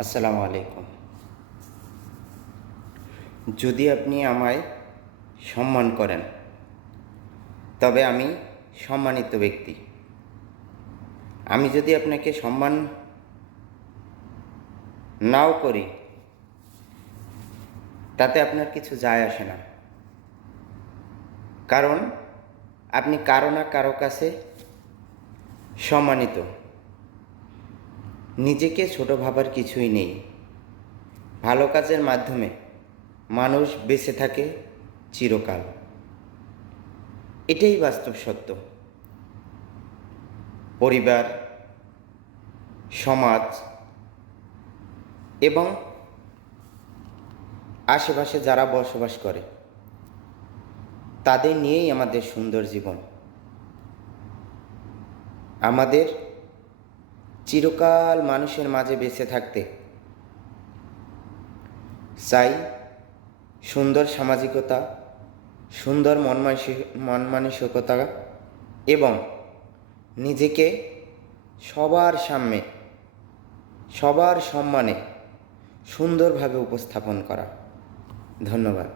আসসালামু আলাইকুম। যদি আপনি আমায় সম্মান করেন তবে আমি সম্মানিত ব্যক্তি। আমি যদি আপনাকে সম্মান নাও করি তাতে আপনার কিছু যায় আসে না, কারণ আপনি কারো না কারো কাছে সম্মানিত। নিজেকে ছোট ভাবার কিছুই নেই। ভালো কাজের মাধ্যমে মানুষ বেঁচে থাকে চিরকাল। এটাই বাস্তব সত্য। পরিবার, সমাজ এবং আশেপাশে যারা বসবাস করে তাদের নিয়েই আমাদের সুন্দর জীবন। আমাদের চিরকাল মানুষের মাঝে বেঁচে থাকতে চাই সুন্দর সামাজিকতা, সুন্দর মন মানসিকতা এবং নিজেকে সবার সামনে সবার সম্মানে সুন্দরভাবে উপস্থাপন করা। ধন্যবাদ।